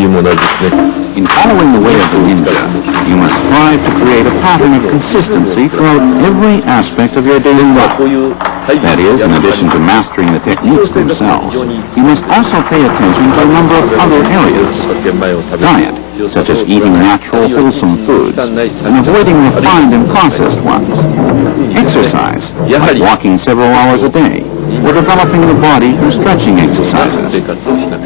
In following the way of the ninja, you must strive to create a pattern of consistency throughout every aspect of your daily life. That is, in addition to mastering the techniques themselves, you must also pay attention to a number of other areas. Diet, such as eating natural, wholesome foods, and avoiding refined and processed ones. Exercise, like walking several hours a day, or developing the body through stretching exercises.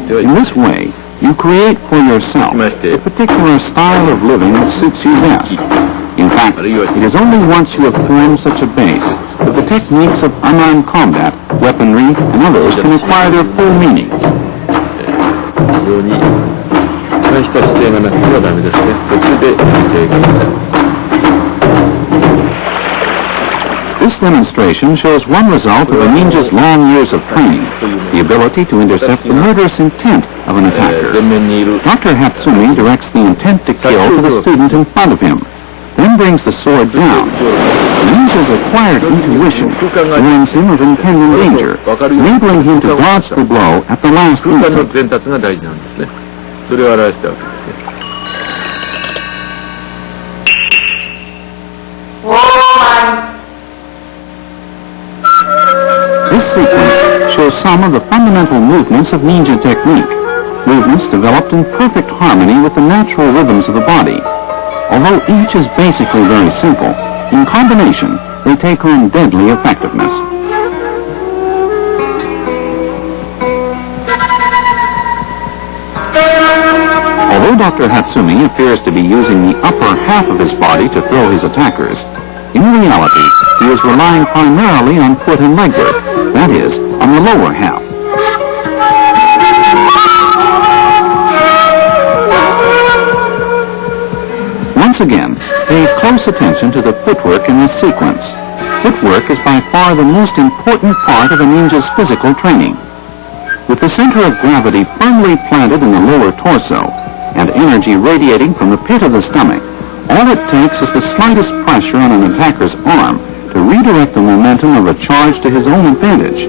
In this way, you create for yourself a particular style of living that suits you best. In fact, it is only once you have formed such a base that the techniques of unarmed combat, weaponry, and others can acquire their full meaning. This demonstration shows one result of a ninja's long years of training, the ability to intercept the murderous intent of an attacker. Dr. Hatsumi directs the intent to kill to the student in front of him, then brings the sword down. The ninja's acquired intuition warns him of impending danger, enabling him to dodge the blow at the last instant. This sequence shows some of the fundamental movements of ninja technique, movements developed in perfect harmony with the natural rhythms of the body. Although each is basically very simple, in combination, they take on deadly effectiveness. Although Dr. Hatsumi appears to be using the upper half of his body to throw his attackers, in reality, he is relying primarily on foot and leg work, that is, on the lower half. Once again, pay close attention to the footwork in this sequence. Footwork is by far the most important part of a ninja's physical training. With the center of gravity firmly planted in the lower torso and energy radiating from the pit of the stomach, all it takes is the slightest pressure on an attacker's arm to redirect the momentum of a charge to his own advantage.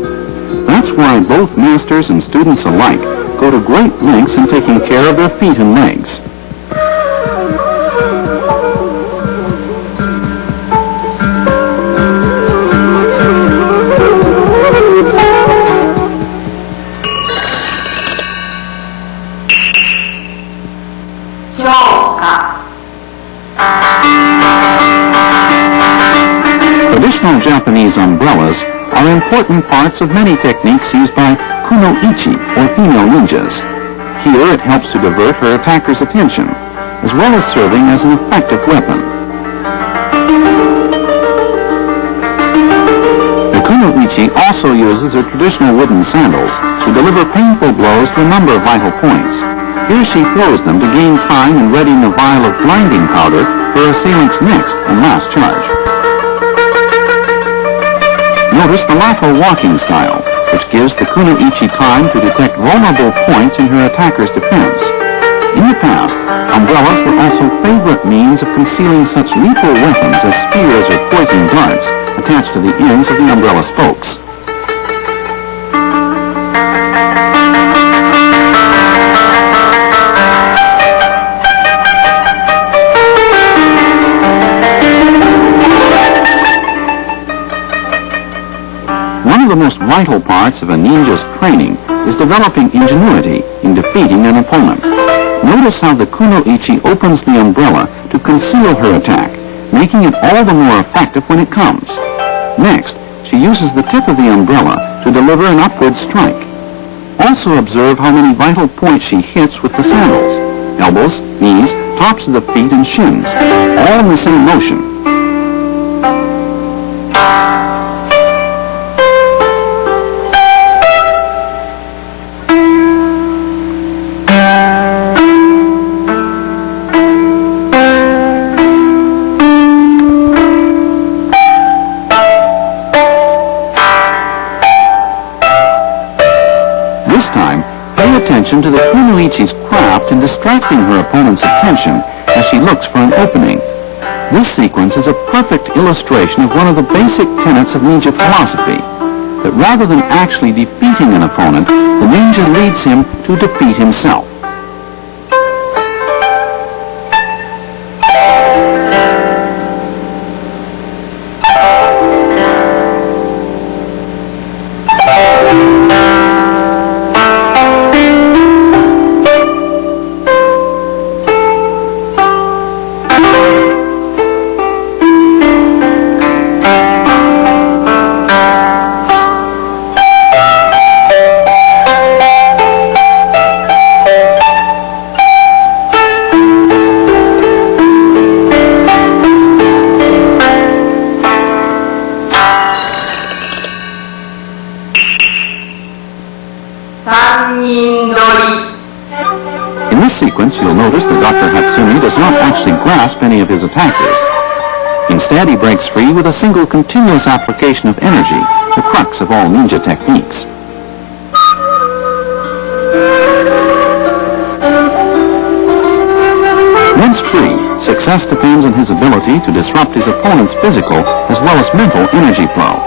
That's why both masters and students alike go to great lengths in taking care of their feet and legs. Traditional Japanese umbrellas are important parts of many techniques used by kunoichi, or female ninjas. Here it helps to divert her attacker's attention, as well as serving as an effective weapon. The kunoichi also uses her traditional wooden sandals to deliver painful blows to a number of vital points. Here she throws them to gain time in readying a vial of blinding powder for her assailant's next and last charge. Notice the lateral walking style, which gives the kunoichi time to detect vulnerable points in her attacker's defense. In the past, umbrellas were also favorite means of concealing such lethal weapons as spears or poison darts attached to the ends of the umbrella spokes. One of the most vital parts of a ninja's training is developing ingenuity in defeating an opponent. Notice how the kunoichi opens the umbrella to conceal her attack, making it all the more effective when it comes. Next, she uses the tip of the umbrella to deliver an upward strike. Also observe how many vital points she hits with the sandals: elbows, knees, tops of the feet, and shins, all in the same motion. To the kunoichi's craft in distracting her opponent's attention as she looks for an opening. This sequence is a perfect illustration of one of the basic tenets of ninja philosophy, that rather than actually defeating an opponent, the ninja leads him to defeat himself. sequence, you'll notice that Dr. Hatsumi does not actually grasp any of his attackers. Instead, he breaks free with a single continuous application of energy, the crux of all ninja techniques. Once free, success depends on his ability to disrupt his opponent's physical as well as mental energy flow.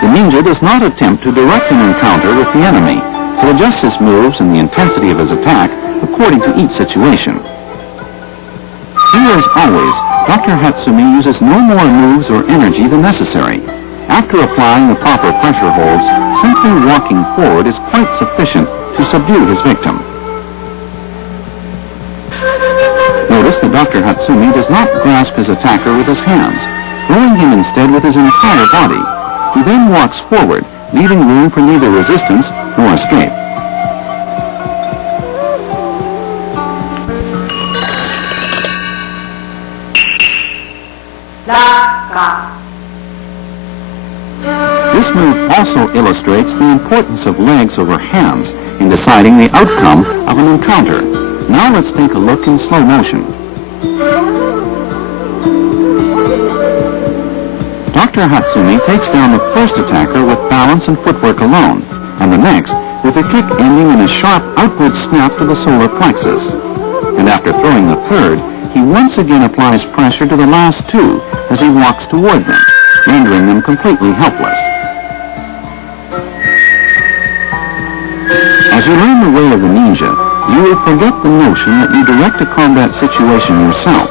The ninja does not attempt to direct an encounter with the enemy, but adjusts his moves and the intensity of his attack according to each situation. Here, as always, Dr. Hatsumi uses no more moves or energy than necessary. After applying the proper pressure holds, simply walking forward is quite sufficient to subdue his victim. Notice that Dr. Hatsumi does not grasp his attacker with his hands, throwing him instead with his entire body. He then walks forward, leaving room for neither resistance nor escape. This move also illustrates the importance of legs over hands in deciding the outcome of an encounter. Now let's take a look in slow motion. Dr. Hatsumi takes down the first attacker with balance and footwork alone, and the next with a kick ending in a sharp outward snap to the solar plexus. And after throwing the third, he once again applies pressure to the last two as he walks toward them, rendering them completely helpless. As you learn the way of the ninja, you will forget the notion that you direct a combat situation yourself.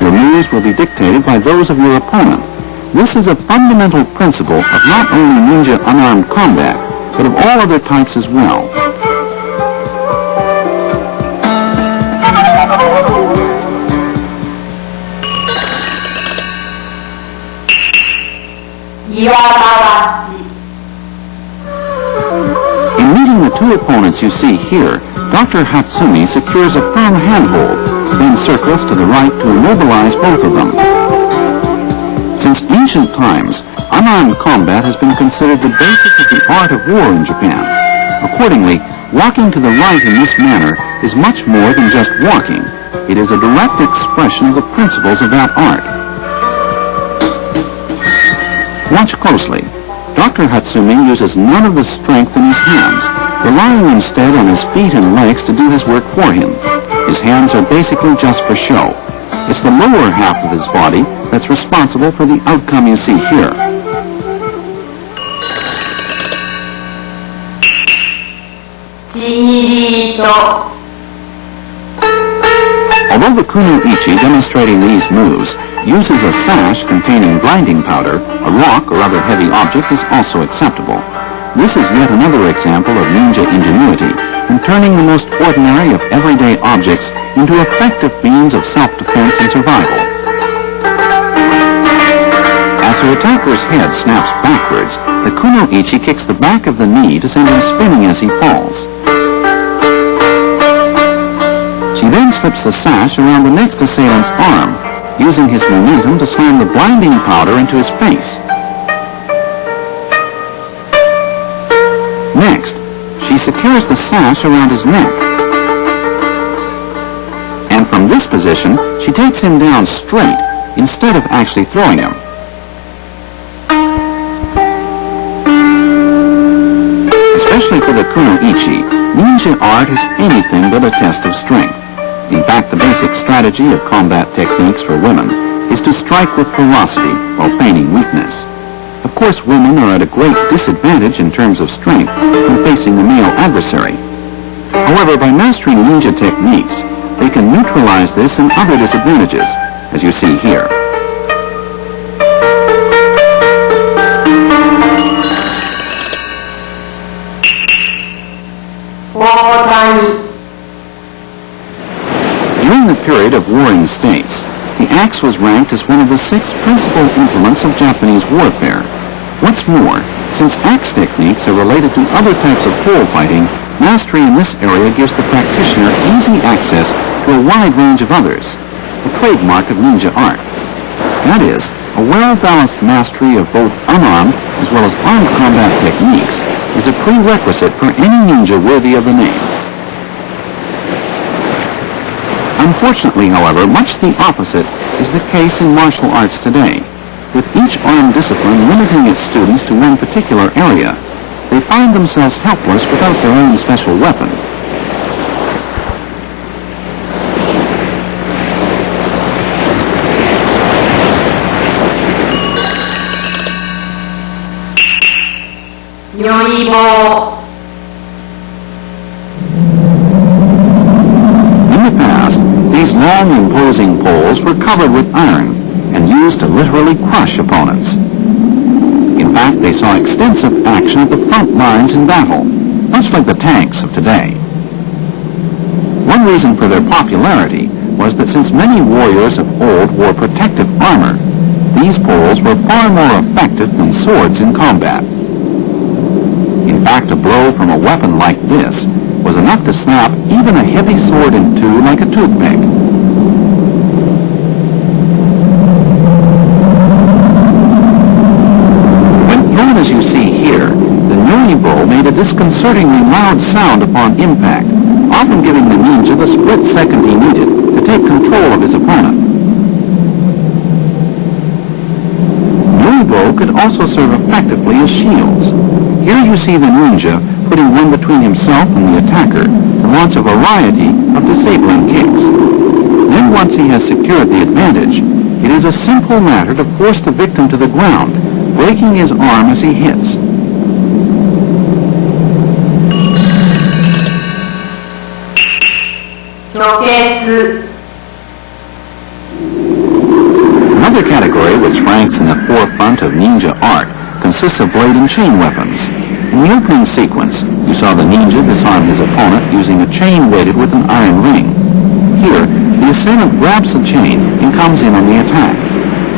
Your moves will be dictated by those of your opponent. This is a fundamental principle of not only ninja unarmed combat, but of all other types as well. In meeting the two opponents you see here, Dr. Hatsumi secures a firm handhold, then circles to the right to immobilize both of them. Since ancient times, unarmed combat has been considered the basis of the art of war in Japan. Accordingly, walking to the right in this manner is much more than just walking. It is a direct expression of the principles of that art. Watch closely. Dr. Hatsumi uses none of the strength in his hands, relying instead on his feet and legs to do his work for him. His hands are basically just for show. It's the lower half of his body that's responsible for the outcome you see here. Although the kuno-ichi demonstrating these moves uses a sash containing blinding powder, a rock or other heavy object is also acceptable. This is yet another example of ninja ingenuity in turning the most ordinary of everyday objects into effective means of self-defense and survival. As her attacker's head snaps backwards, the kuno-ichi kicks the back of the knee to send him spinning as he falls. She then slips the sash around the next assailant's arm, using his momentum to slam the blinding powder into his face. Next, she secures the sash around his neck. And from this position, she takes him down straight instead of actually throwing him. Especially for the kuno-ichi, ninja art is anything but a test of strength. In fact, the basic strategy of combat techniques for women is to strike with ferocity while feigning weakness. Of course, women are at a great disadvantage in terms of strength when facing a male adversary. However, by mastering ninja techniques, they can neutralize this and other disadvantages, as you see here. During the period of warring states, the axe was ranked as one of the 6 principal implements of Japanese warfare. What's more, since axe techniques are related to other types of pole fighting, mastery in this area gives the practitioner easy access to a wide range of others, a trademark of ninja art. That is, a well-balanced mastery of both unarmed as well as armed combat techniques is a prerequisite for any ninja worthy of the name. Unfortunately, however, much the opposite is the case in martial arts today. With each armed discipline limiting its students to one particular area, they find themselves helpless without their own special weapon. In the past, these long, imposing poles were covered with iron and used to literally crush opponents. In fact, they saw extensive action at the front lines in battle, much like the tanks of today. One reason for their popularity was that since many warriors of old wore protective armor, these poles were far more effective than swords in combat. In fact, a blow from a weapon like this was enough to snap even a heavy sword in two like a toothpick. When thrown as you see here, the Nyuibo made a disconcertingly loud sound upon impact, often giving the ninja the split second he needed to take control of his opponent. Nyuibo could also serve effectively as shields. Here you see the ninja putting one between himself and the attacker to launch a variety of disabling kicks. Then once he has secured the advantage, it is a simple matter to force the victim to the ground, breaking his arm as he hits. Another category which ranks in the forefront of ninja art consists of blade and chain weapons. In the opening sequence, you saw the ninja disarm his opponent using a chain weighted with an iron ring. Here, the assailant grabs the chain and comes in on the attack.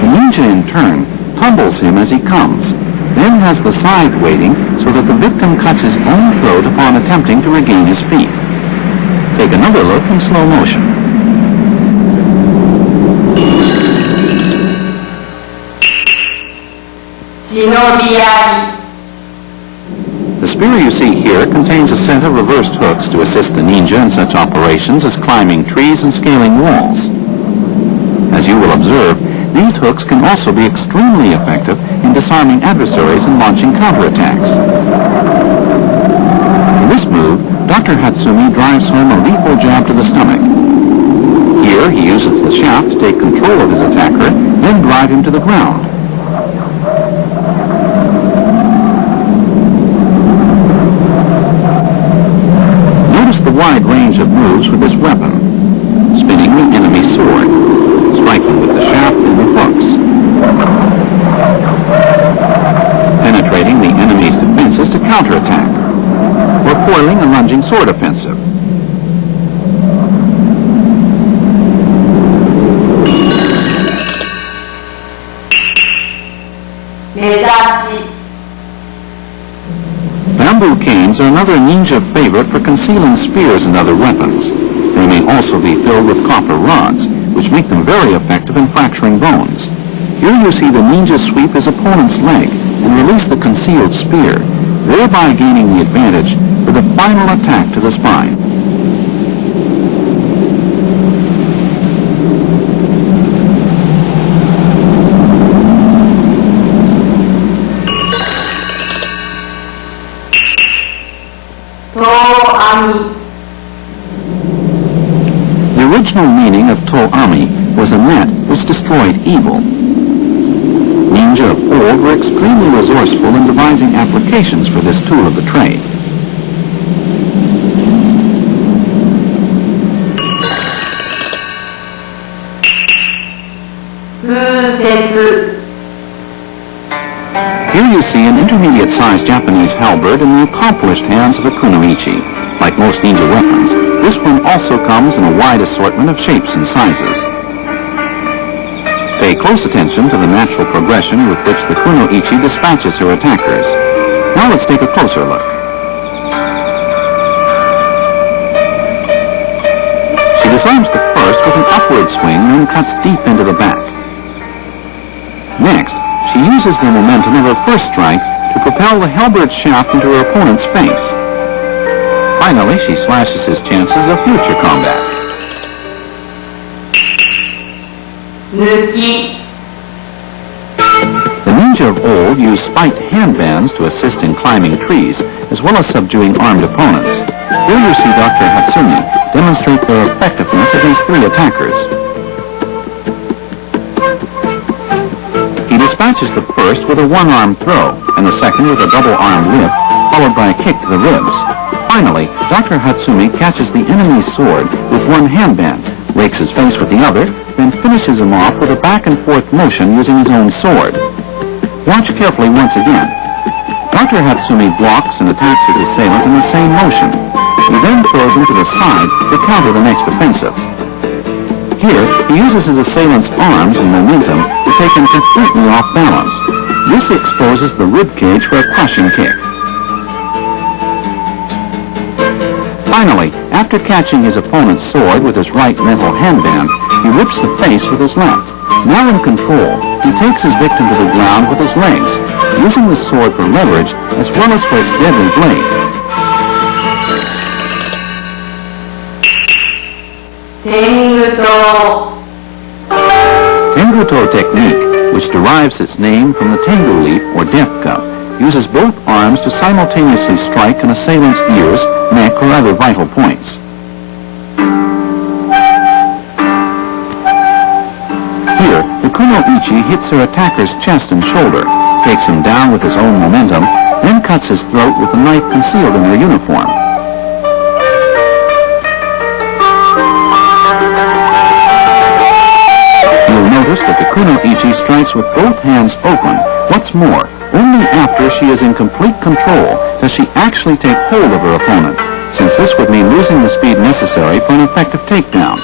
The ninja, in turn, tumbles him as he comes, then has the scythe waiting so that the victim cuts his own throat upon attempting to regain his feet. Take another look in slow motion. The spear you see here contains a set of reversed hooks to assist the ninja in such operations as climbing trees and scaling walls. As you will observe, these hooks can also be extremely effective in disarming adversaries and launching counterattacks. In this move, Dr. Hatsumi drives home a lethal jab to the stomach. Here, he uses the shaft to take control of his attacker, then drive him to the ground. The wide range of moves with this weapon, spinning the enemy's sword, striking with the shaft and the hooks, penetrating the enemy's defenses to counterattack, or foiling a lunging sword offensive. Bamboo canes are another ninja favorite for concealing spears and other weapons. They may also be filled with copper rods, which make them very effective in fracturing bones. Here you see the ninja sweep his opponent's leg and release the concealed spear, thereby gaining the advantage for the final attack to the spine. The original meaning of To-Ami was a net which destroyed evil. Ninja of old were extremely resourceful in devising applications for this tool of the trade. Here you see an intermediate-sized Japanese halberd in the accomplished hands of a kunoichi. Like most ninja weapons, this one also comes in a wide assortment of shapes and sizes. Pay close attention to the natural progression with which the kunoichi dispatches her attackers. Now let's take a closer look. She disarms the first with an upward swing, then cuts deep into the back. she uses the momentum of her first strike to propel the halberd shaft into her opponent's face. Finally, she slashes his chances of future combat. The ninja of old used spiked handbands to assist in climbing trees, as well as subduing armed opponents. Here you see Dr. Hatsumi demonstrate their effectiveness against 3 attackers. He dispatches the first with a one-arm throw, and the second with a double-arm lift, followed by a kick to the ribs. Finally, Dr. Hatsumi catches the enemy's sword with one handband, rakes his face with the other, then finishes him off with a back-and-forth motion using his own sword. Watch carefully once again. Dr. Hatsumi blocks and attacks his assailant in the same motion. He then throws him to the side to counter the next offensive. Here, he uses his assailant's arms and momentum to take him completely off balance. This exposes the rib cage for a crushing kick. Finally, after catching his opponent's sword with his right mental handband, he rips the face with his left. Now in control, he takes his victim to the ground with his legs, using the sword for leverage as well as for its deadly blade. Tenguto technique, which derives its name from the tengu leaf or death cup, uses both arms to simultaneously strike an assailant's ears, neck, or other vital points. Here, the kuno-ichi hits her attacker's chest and shoulder, takes him down with his own momentum, then cuts his throat with a knife concealed in her uniform. You'll notice that the kuno-ichi strikes with both hands open. What's more, only after she is in complete control does she actually take hold of her opponent, since this would mean losing the speed necessary for an effective takedown.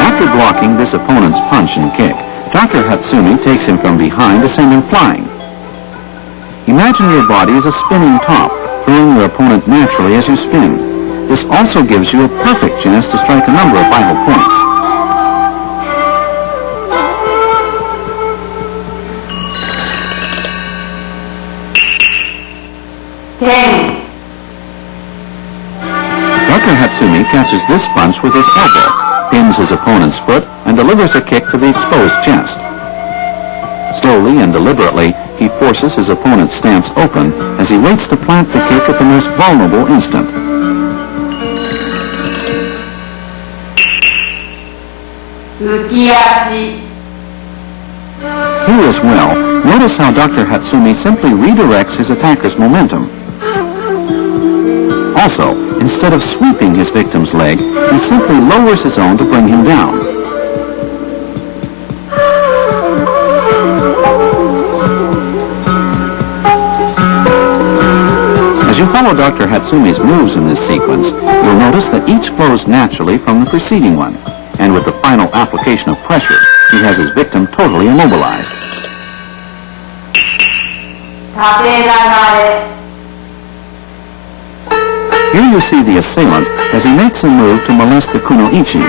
After blocking this opponent's punch and kick, Dr. Hatsumi takes him from behind to send him flying. Imagine your body as a spinning top, throwing your opponent naturally as you spin. This also gives you a perfect chance to strike a number of vital points. Dr. Hatsumi catches this punch with his elbow, pins his opponent's foot, and delivers a kick to the exposed chest. Slowly and deliberately, he forces his opponent's stance open as he waits to plant the kick at the most vulnerable instant. Here as well, notice how Dr. Hatsumi simply redirects his attacker's momentum. Also, instead of sweeping his victim's leg, he simply lowers his own to bring him down. As you follow Dr. Hatsumi's moves in this sequence, you'll notice that each flows naturally from the preceding one, and with the final application of pressure, he has his victim totally immobilized. Here you see the assailant as he makes a move to molest the kuno-ichi.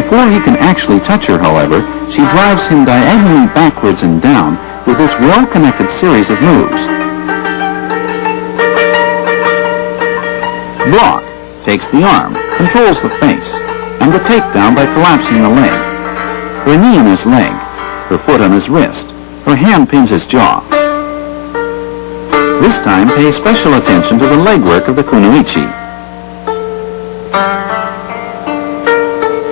Before he can actually touch her, however, she drives him diagonally backwards and down with this well-connected series of moves. Block takes the arm, controls the face, and the takedown by collapsing the leg. Her knee in his leg, her foot on his wrist, her hand pins his jaw. This time pay special attention to the legwork of the kuno-ichi.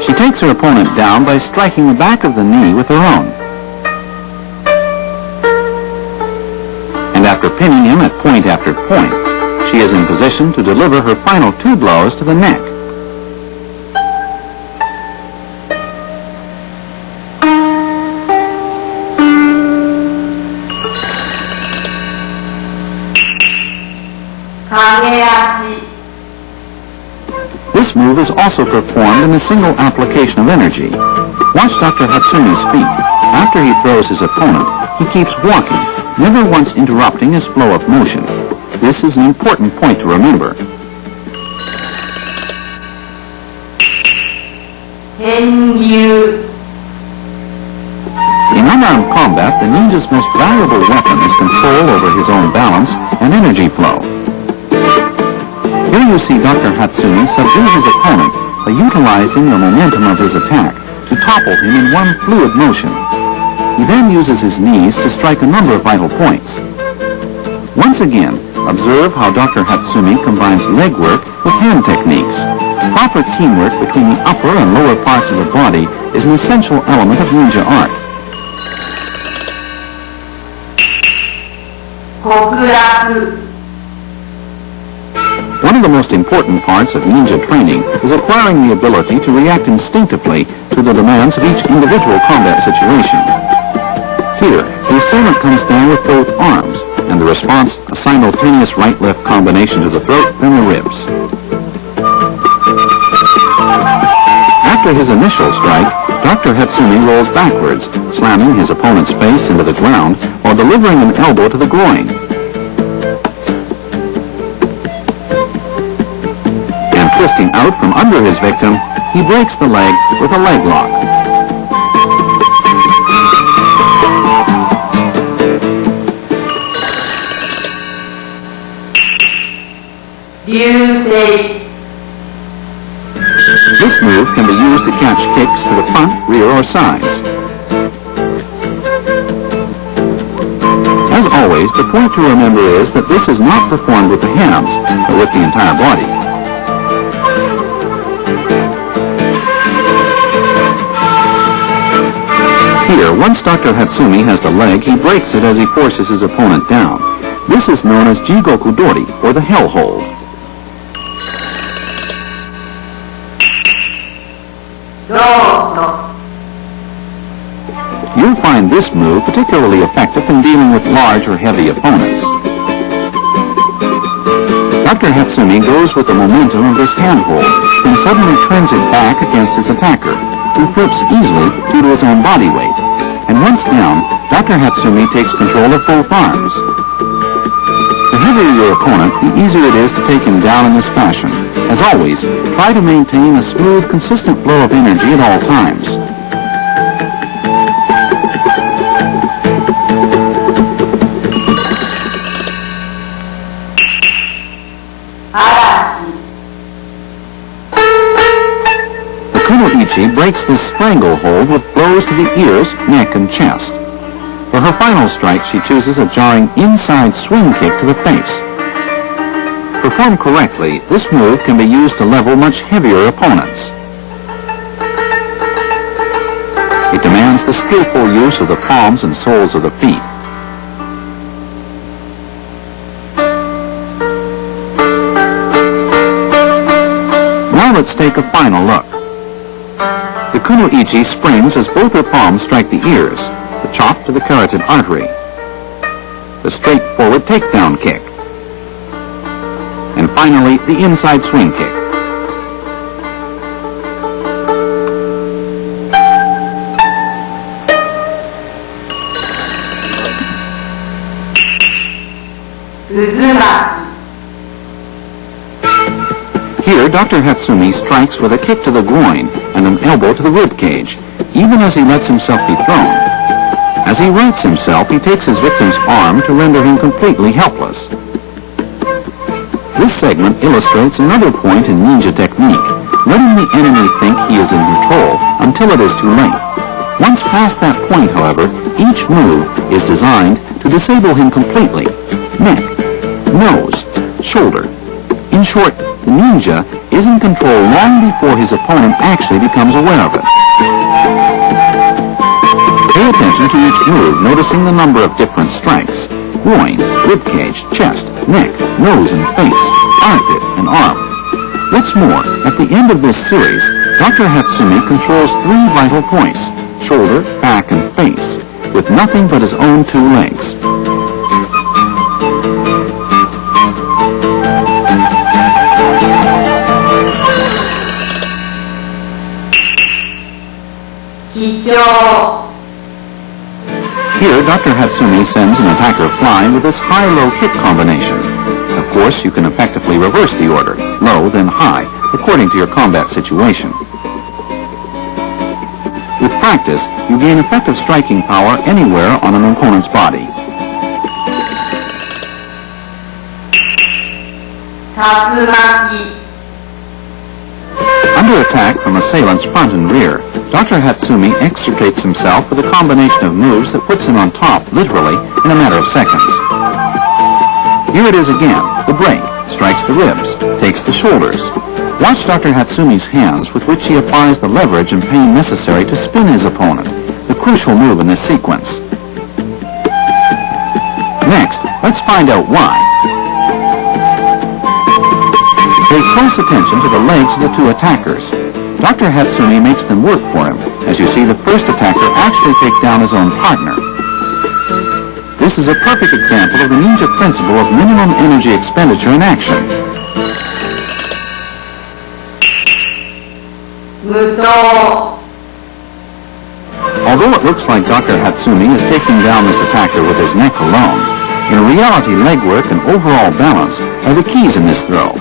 She takes her opponent down by striking the back of the knee with her own. And after pinning him at point after point, she is in position to deliver her final 2 blows to the neck. This move is also performed in a single application of energy. Watch Dr. Hatsumi's feet. After he throws his opponent, he keeps walking, never once interrupting his flow of motion. This is an important point to remember. In unarmed combat, the ninja's most valuable weapon is control over his own balance and energy flow. Here you see Dr. Hatsumi subdue his opponent by utilizing the momentum of his attack to topple him in one fluid motion. He then uses his knees to strike a number of vital points. Once again, observe how Dr. Hatsumi combines leg work with hand techniques. Proper teamwork between the upper and lower parts of the body is an essential element of ninja art. One of the most important parts of ninja training is acquiring the ability to react instinctively to the demands of each individual combat situation. Here, the assailant comes down with both arms, and the response a simultaneous right-left combination to the throat, then the ribs. After his initial strike, Dr. Hatsumi rolls backwards, slamming his opponent's face into the ground while delivering an elbow to the groin. And twisting out from under his victim, he breaks the leg with a leg lock. This move can be used to catch kicks to the front, rear, or sides. As always, the point to remember is that this is not performed with the hands, but with the entire body. Here, once Dr. Hatsumi has the leg, he breaks it as he forces his opponent down. This is known as Jigoku Dori, or the hell hold. You'll find this move particularly effective in dealing with large or heavy opponents. Dr. Hatsumi goes with the momentum of this handhold, then suddenly turns it back against his attacker, who flips easily due to his own body weight. And once down, Dr. Hatsumi takes control of both arms. The heavier your opponent, the easier it is to take him down in this fashion. As always, try to maintain a smooth, consistent flow of energy at all times. The kuno-ichi breaks this stranglehold with blows to the ears, neck, and chest. For her final strike, she chooses a jarring inside swing kick to the face. Performed correctly, this move can be used to level much heavier opponents. It demands the skillful use of the palms and soles of the feet. Now let's take a final look. The kuno-ichi springs as both her palms strike the ears, the chop to the carotid artery, the straightforward takedown kick, and finally the inside swing kick. Here, Dr. Hatsumi strikes with a kick to the groin and an elbow to the rib cage, even as he lets himself be thrown. As he rights himself, he takes his victim's arm to render him completely helpless. This segment illustrates another point in ninja technique, letting the enemy think he is in control until it is too late. Once past that point, however, each move is designed to disable him completely. Neck, nose, shoulder. In short, the ninja is in control long before his opponent actually becomes aware of it. Pay attention to each move, noticing the number of different strikes: groin, ribcage, chest, neck, nose and face, armpit, and arm. What's more, at the end of this series, Dr. Hatsumi controls 3 vital points: shoulder, back, and face, with nothing but his own 2 legs. Here, Dr. Hatsumi sends an attacker flying with this high-low kick combination. Of course, you can effectively reverse the order, low then high, according to your combat situation. With practice, you gain effective striking power anywhere on an opponent's body. Hatsumi. Under attack from assailants front and rear, Dr. Hatsumi extricates himself with a combination of moves that puts him on top, literally, in a matter of seconds. Here it is again. The break. Strikes the ribs. Takes the shoulders. Watch Dr. Hatsumi's hands, with which he applies the leverage and pain necessary to spin his opponent, the crucial move in this sequence. Next, let's find out why. Pay close attention to the legs of the two attackers. Dr. Hatsumi makes them work for him. As you see, the first attacker actually take down his own partner. This is a perfect example of the ninja principle of minimum energy expenditure in action. Although it looks like Dr. Hatsumi is taking down this attacker with his neck alone, in reality, leg work and overall balance are the keys in this throw.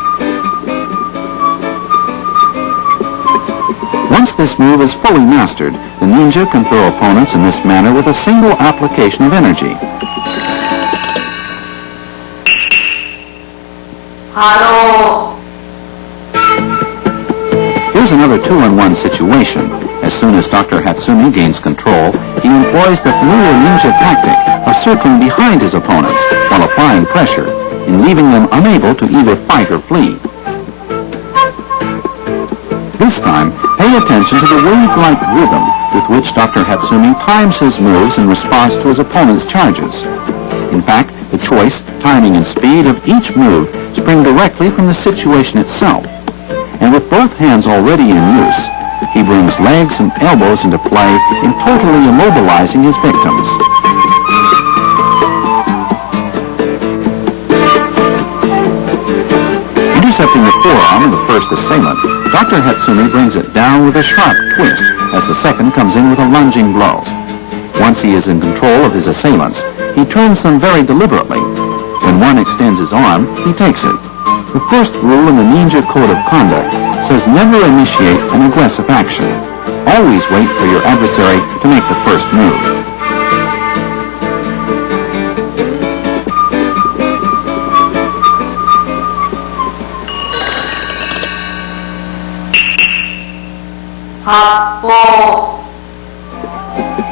Once this move is fully mastered, the ninja can throw opponents in this manner with a single application of energy. Here's another 2-on-1 situation. As soon as Dr. Hatsumi gains control, he employs the familiar ninja tactic of circling behind his opponents while applying pressure and leaving them unable to either fight or flee. This time, pay attention to the wave-like rhythm with which Dr. Hatsumi times his moves in response to his opponent's charges. In fact, the choice, timing, and speed of each move spring directly from the situation itself. And with both hands already in use, he brings legs and elbows into play in totally immobilizing his victims. Intercepting the forearm of the first assailant, Dr. Hatsumi brings it down with a sharp twist as the second comes in with a lunging blow. Once he is in control of his assailants, he turns them very deliberately. When one extends his arm, he takes it. The first rule in the ninja code of conduct says never initiate an aggressive action. Always wait for your adversary to make the first move.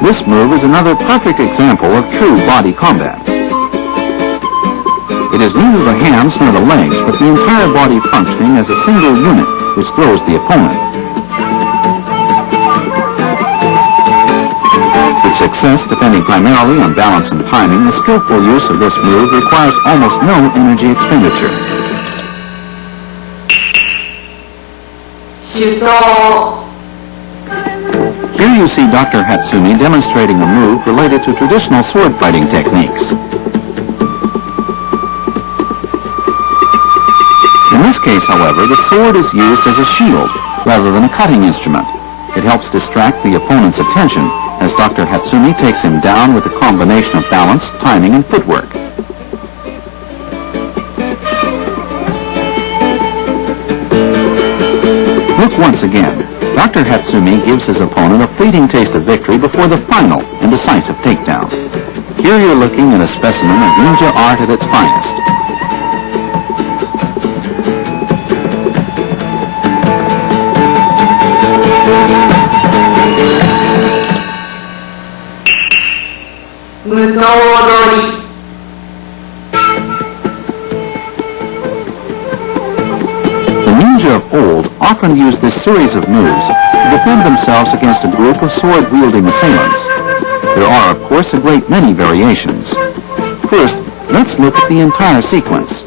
This move is another perfect example of true body combat. It is neither the hands nor the legs, but the entire body functioning as a single unit which throws the opponent. With success depending primarily on balance and timing, the skillful use of this move requires almost no energy expenditure. Here you see Dr. Hatsumi demonstrating a move related to traditional sword fighting techniques. In this case, however, the sword is used as a shield rather than a cutting instrument. It helps distract the opponent's attention as Dr. Hatsumi takes him down with a combination of balance, timing, and footwork. Look once again. Dr. Hatsumi gives his opponent a fleeting taste of victory before the final and decisive takedown. Here you're looking at a specimen of ninja art at its finest. The ninja of old often used this series of moves to defend themselves against a group of sword-wielding assailants. There are, of course, a great many variations. First, let's look at the entire sequence.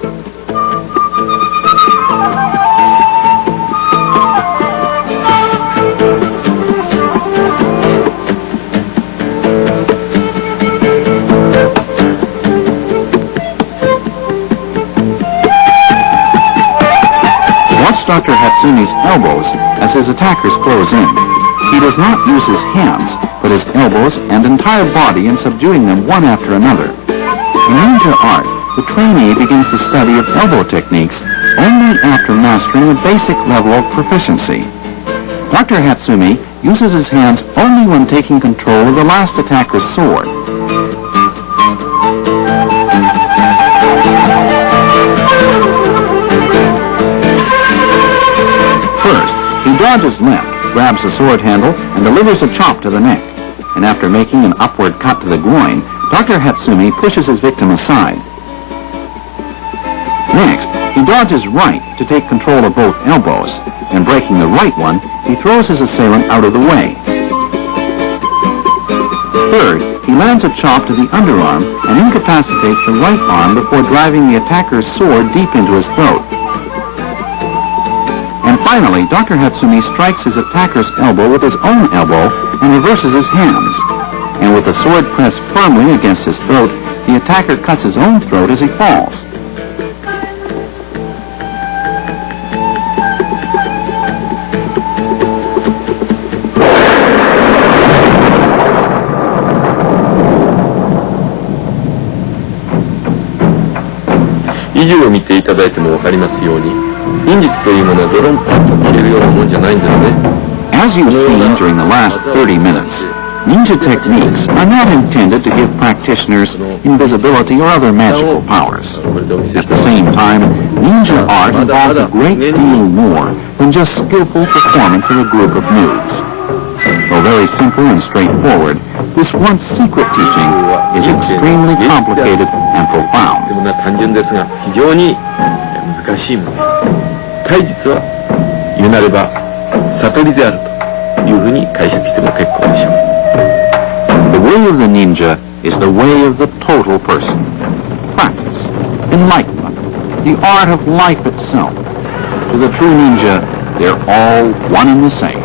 Dr. Hatsumi's elbows as his attackers close in. He does not use his hands, but his elbows and entire body in subduing them one after another. In ninja art, the trainee begins the study of elbow techniques only after mastering a basic level of proficiency. Dr. Hatsumi uses his hands only when taking control of the last attacker's sword. First, he dodges left, grabs the sword handle, and delivers a chop to the neck. And after making an upward cut to the groin, Dr. Hatsumi pushes his victim aside. Next, he dodges right to take control of both elbows, and breaking the right one, he throws his assailant out of the way. Third, he lands a chop to the underarm and incapacitates the right arm before driving the attacker's sword deep into his throat. And finally, Dr. Hatsumi strikes his attacker's elbow with his own elbow and reverses his hands. And with the sword pressed firmly against his throat, the attacker cuts his own throat as he falls. Video を見ていただいても分かりますように、忍術というものはドロンパンと消えるようなもんじゃないんですね。As you've seen during the last 30 minutes, ninja techniques are not intended to give practitioners invisibility or other magical powers. At the same time, ninja art involves a great deal more than just skillful performance of a group of noobs. Though very simple and straightforward, this once secret teaching is extremely complicated and profound. でも単純ですが非常に難しいものです。体術は言うなれば悟りであるというふうに解釈しても結構でしょう。The way of the ninja is the way of the total person. Practice, enlightenment, the art of life itself. To the true ninja, they're all one and the same.